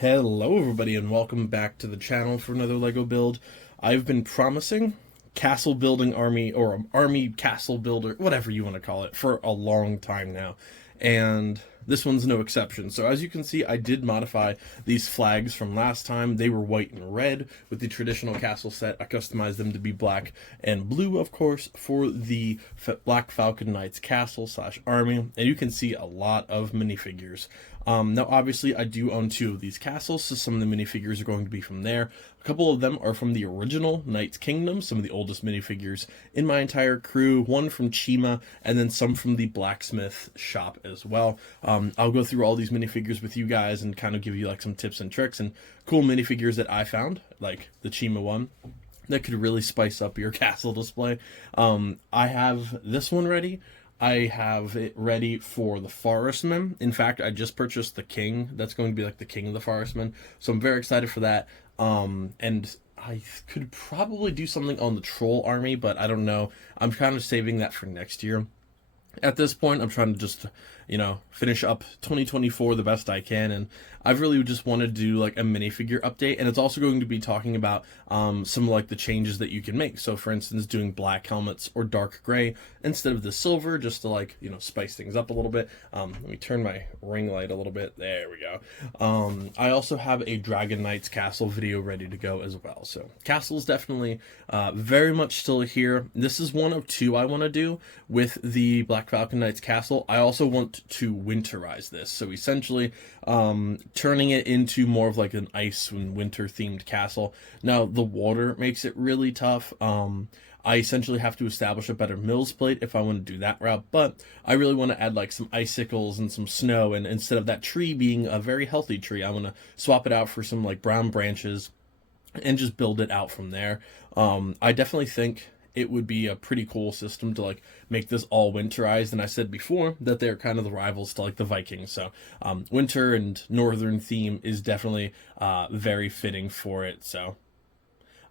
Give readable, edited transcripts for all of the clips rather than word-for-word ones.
Hello everybody and welcome back to the channel for another LEGO build. I've been promising castle building army or army castle builder, whatever you want to call it, for a long time now. And this one's no exception. So as you can see, I did modify these flags from last time. They were white and red with the traditional castle set. I customized them to be black and blue, of course, for the Black Falcon Knights castle / army. And you can see a lot of minifigures. Now, obviously, I do own 2 of these castles, so some of the minifigures are going to be from there. A couple of them are from the original Knights Kingdom, some of the oldest minifigures in my entire crew, one from Chima, and then some from the blacksmith shop as well. I'll go through all these minifigures with you guys and kind of give you like some tips and tricks and cool minifigures that I found, like the Chima one, that could really spice up your castle display. I have this one ready. I have it ready for the Forestman. In fact, I just purchased the King. That's going to be like the King of the Forestman. So I'm very excited for that. And I could probably do something on the Troll Army, but I don't know. I'm kind of saving that for next year. At this point, I'm trying to just, finish up 2024 the best I can, and I've really just wanted to do like a minifigure update, and it's also going to be talking about some like the changes that you can make. So for instance, doing black helmets or dark gray instead of the silver, just to like, spice things up a little bit. Let me turn my ring light a little bit. There we go. I also have a Dragon Knights castle video ready to go as well. So castle's definitely very much still here. This is one of 2 I want to do with the Black Falcon Knights castle. I also want to winterize this, so essentially turning it into more of like an ice and winter themed castle. Now the water makes it really tough. I essentially have to establish a better mills plate if I want to do that route, but I really want to add like some icicles and some snow, and instead of that tree being a very healthy tree, I want to swap it out for some like brown branches and just build it out from there. I definitely think it would be a pretty cool system to like make this all winterized. And I said before that they're kind of the rivals to like the Vikings. So winter and northern theme is definitely very fitting for it. So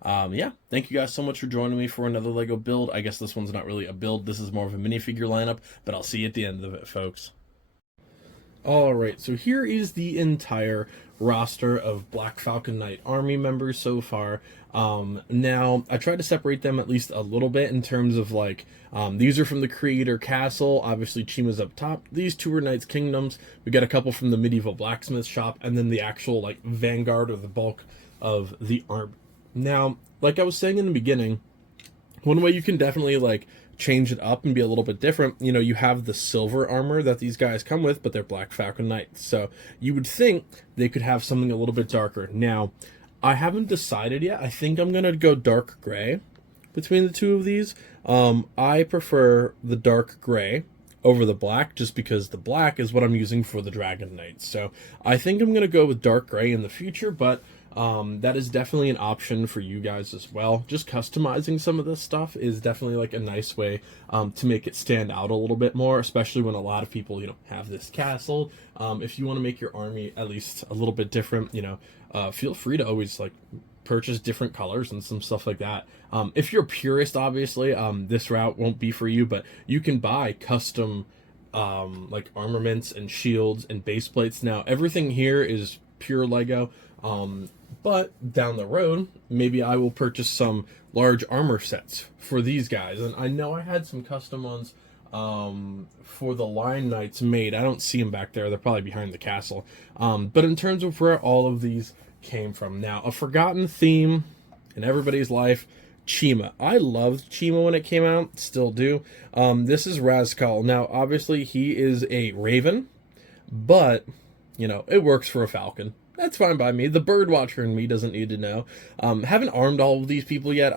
yeah, thank you guys so much for joining me for another LEGO build. I guess this one's not really a build. This is more of a minifigure lineup, but I'll see you at the end of it, folks. Alright, so here is the entire roster of Black Falcon Knight Army members so far. Now, I tried to separate them at least a little bit in terms of like, these are from the Creator Castle, obviously Chima's up top. These 2 are Knights Kingdoms. We got a couple from the Medieval Blacksmith Shop, and then the actual like vanguard or the bulk of the army. Now, like I was saying in the beginning, one way you can definitely like change it up and be a little bit different, you have the silver armor that these guys come with, but they're Black Falcon Knights, so you would think they could have something a little bit darker. Now, I haven't decided yet. I think I'm gonna go dark gray between the 2 of these. I prefer the dark gray over the black, just because the black is what I'm using for the Dragon Knights. So I think I'm gonna go with dark gray in the future, but that is definitely an option for you guys as well. Just customizing some of this stuff is definitely like a nice way to make it stand out a little bit more, especially when a lot of people, have this castle. If you want to make your army at least a little bit different, feel free to always like purchase different colors and some stuff like that. If you're a purist, obviously, this route won't be for you, but you can buy custom like armaments and shields and base plates. Now, everything here is pure LEGO. But down the road, maybe I will purchase some large armor sets for these guys. And I know I had some custom ones for the Lion Knights made. I don't see them back there. They're probably behind the castle. But in terms of where all of these came from. Now, a forgotten theme in everybody's life, Chima. I loved Chima when it came out. Still do. This is Razkal. Now, obviously, he is a raven. But, it works for a falcon. That's fine by me. The bird watcher in me doesn't need to know. Haven't armed all of these people yet.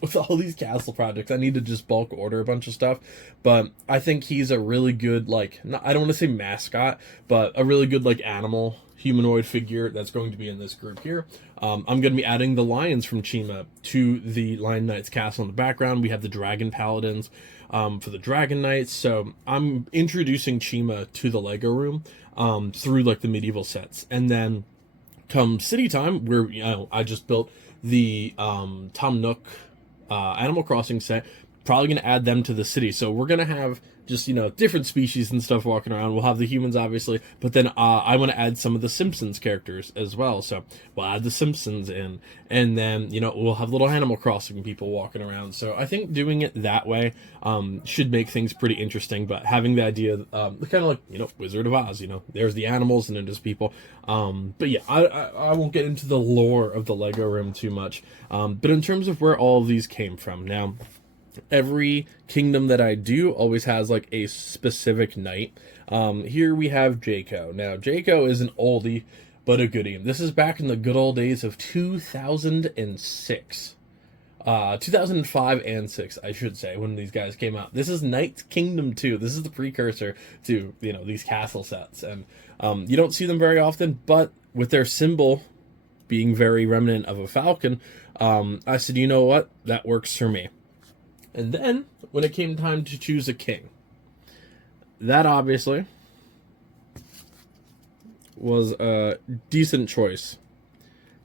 With all these castle projects, I need to just bulk order a bunch of stuff. But I think he's a really good, like, I don't want to say mascot, but a really good, like, animal humanoid figure that's going to be in this group here. I'm going to be adding the lions from Chima to the Lion Knights castle in the background. We have the dragon paladins for the Dragon Knights. So I'm introducing Chima to the LEGO room through like the medieval sets. And then come city time, where I just built the Tom Nook Animal Crossing set, probably going to add them to the city. So we're going to have just, you know, different species and stuff walking around. We'll have the humans, obviously, but then I want to add some of the Simpsons characters as well. So we'll add the Simpsons in, and then, you know, we'll have little Animal Crossing people walking around. So I think doing it that way should make things pretty interesting. But having the idea, kind of like, you know, Wizard of Oz, you know, there's the animals and then there's people. But yeah, I won't get into the lore of the Lego room too much. But in terms of where all of these came from, now, every kingdom that I do always has like a specific knight. Here we have Jaco. Now, Jaco is an oldie, but a goodie. This is back in the good old days of 2006. 2005 and 6, I should say, when these guys came out. This is Knight's Kingdom 2. This is the precursor to, you know, these castle sets. And you don't see them very often, but with their symbol being very remnant of a falcon, I said, you know what? That works for me. And then, when it came time to choose a king, that obviously was a decent choice.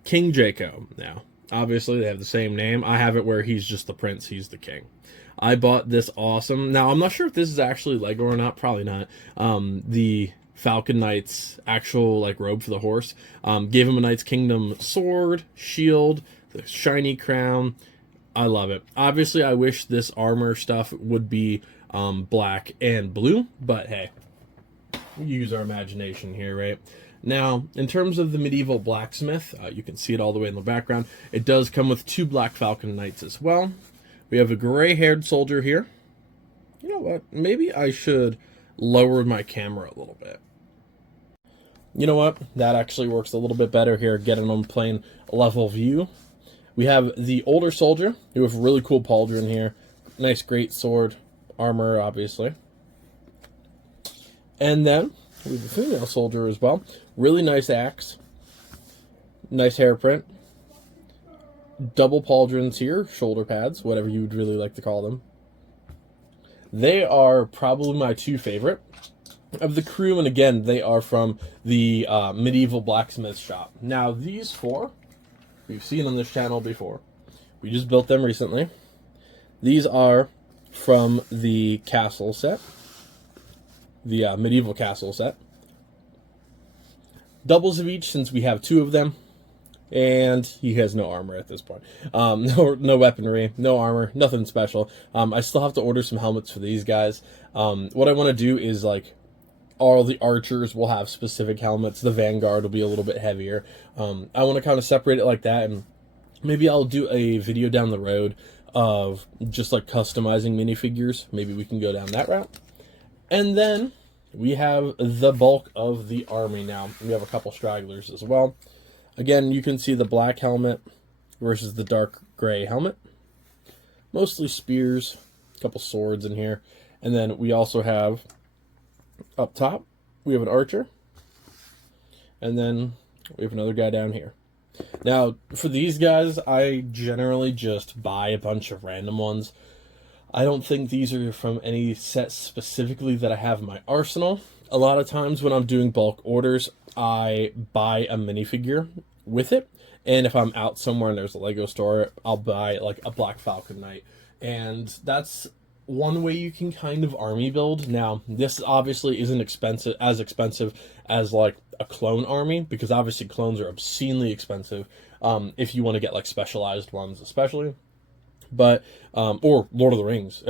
King Jaco. Now, obviously, they have the same name. I have it where he's just the prince, he's the king. I bought this awesome... Now, I'm not sure if this is actually Lego or not. Probably not. The Falcon Knight's actual, like, robe for the horse. Gave him a Knight's Kingdom sword, shield, the shiny crown... I love it. Obviously, I wish this armor stuff would be black and blue, but hey, we use our imagination here, right? Now, in terms of the medieval blacksmith, you can see it all the way in the background. It does come with 2 Black Falcon Knights as well. We have a gray-haired soldier here. You know what? Maybe I should lower my camera a little bit. You know what? That actually works a little bit better here, getting on plain level view. We have the older soldier, who have really cool pauldron here. Nice great sword, armor, obviously. And then, we have the female soldier as well. Really nice axe. Nice hairprint. Double pauldrons here, shoulder pads, whatever you would really like to call them. They are probably my 2 favorite of the crew, and again, they are from the medieval blacksmith shop. Now, these 4... we've seen on this channel before. We just built them recently. These are from the castle set. The medieval castle set. Doubles of each since we have 2 of them. And he has no armor at this point. No weaponry, no armor, nothing special. I still have to order some helmets for these guys. What I want to do is, like, all the archers will have specific helmets. The Vanguard will be a little bit heavier. I want to kind of separate it like that, and maybe I'll do a video down the road of just like customizing minifigures. Maybe we can go down that route. And then we have the bulk of the army now. We have a couple stragglers as well. Again, you can see the black helmet versus the dark gray helmet. Mostly spears, a couple swords in here. And then we also have... up top, we have an archer, and then we have another guy down here. Now, for these guys, I generally just buy a bunch of random ones. I don't think these are from any set specifically that I have in my arsenal. A lot of times when I'm doing bulk orders, I buy a minifigure with it, and if I'm out somewhere and there's a Lego store, I'll buy like a Black Falcon Knight, and that's one way you can kind of army build. Now, this obviously isn't expensive as like a clone army, because obviously clones are obscenely expensive if you want to get like specialized ones, especially. But or Lord of the Rings.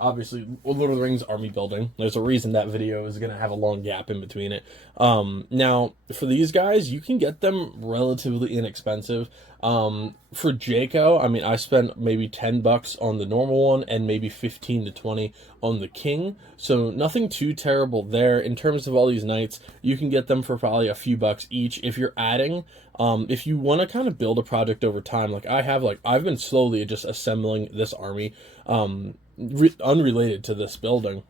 Obviously, Lord of the Rings army building. There's a reason that video is going to have a long gap in between it. Now, for these guys, you can get them relatively inexpensive. For Jaco, I mean, I spent maybe $10 on the normal one and maybe 15 to 20 on the king. So nothing too terrible there. In terms of all these knights, you can get them for probably a few bucks each. If you're adding, if you want to kind of build a project over time, like I have, like I've been slowly just assembling this army, unrelated to this building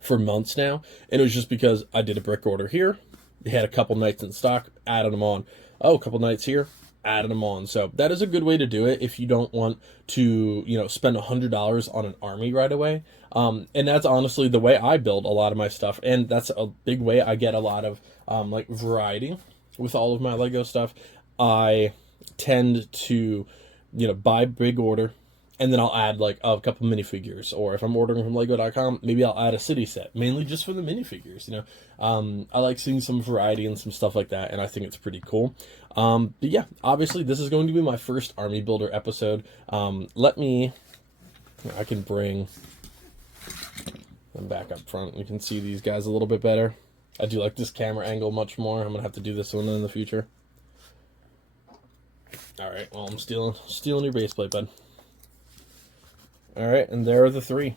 for months now, and it was just because I did a brick order here. They had a couple knights in stock, added them on. Oh, a couple knights here, added them on. So that is a good way to do it if you don't want to, you know, spend $100 on an army right away. And that's honestly the way I build a lot of my stuff, and that's a big way I get a lot of like variety with all of my Lego stuff. I tend to, you know, buy big order, and then I'll add like a couple minifigures, or if I'm ordering from Lego.com, maybe I'll add a city set, mainly just for the minifigures. I like seeing some variety and some stuff like that, and I think it's pretty cool. But yeah, obviously this is going to be my first army builder episode. I can bring them back up front. You can see these guys a little bit better. I do like this camera angle much more. I'm gonna have to do this one in the future. All right, well, I'm stealing your base plate, bud. All right, and there are the three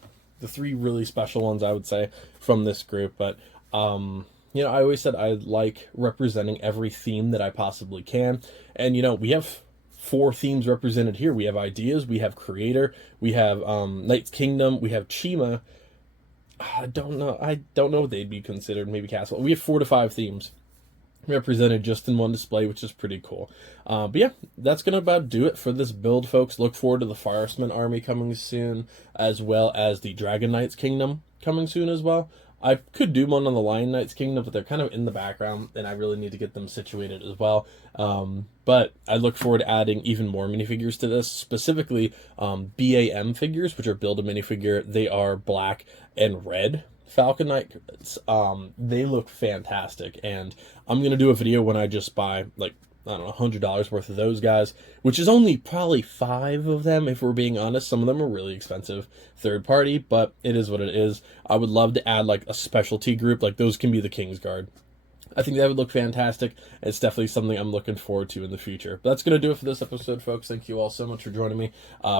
really special ones, I would say, from this group. But I always said I like representing every theme that I possibly can, and we have 4 themes represented here. We have ideas, we have creator, we have Knight's Kingdom, we have Chima. I don't know what they'd be considered. Maybe castle. We have 4 to 5 themes represented just in one display, which is pretty cool. But yeah, that's gonna about do it for this build, folks. Look forward to the Firesman army coming soon, as well as the Dragon Knight's Kingdom coming soon as well. I could do one on the Lion Knight's Kingdom, but they're kind of in the background, and I really need to get them situated as well. But I look forward to adding even more minifigures to this, specifically BAM figures, which are Build a Minifigure. They are black and red Falcon Knights. They look fantastic, and I'm going to do a video when I just buy, like, I don't know, $100 worth of those guys, which is only probably 5 of them, if we're being honest. Some of them are really expensive third party, but it is what it is. I would love to add like a specialty group, like those can be the Kingsguard. I think that would look fantastic. It's definitely something I'm looking forward to in the future. But that's going to do it for this episode, folks. Thank you all so much for joining me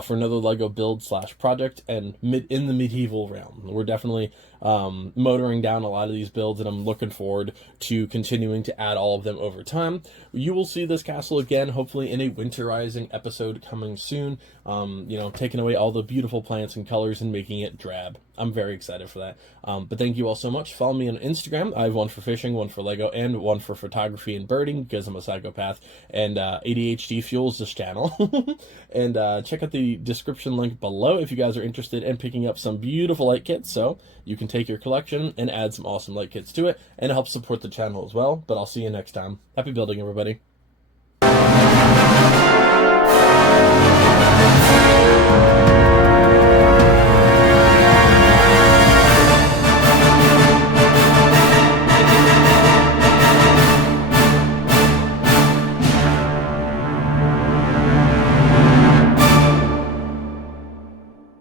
for another LEGO build / project and in the medieval realm. We're definitely motoring down a lot of these builds, and I'm looking forward to continuing to add all of them over time. You will see this castle again, hopefully in a winterizing episode coming soon. Taking away all the beautiful plants and colors and making it drab. I'm very excited for that. But thank you all so much. Follow me on Instagram. I have one for fishing, one for LEGO, and one for photography and birding, because I'm a psychopath, and ADHD fuels this channel. And check out the description link below if you guys are interested in picking up some beautiful light kits, so you can take your collection and add some awesome light kits to it, and help support the channel as well. But I'll see you next time. Happy building, everybody.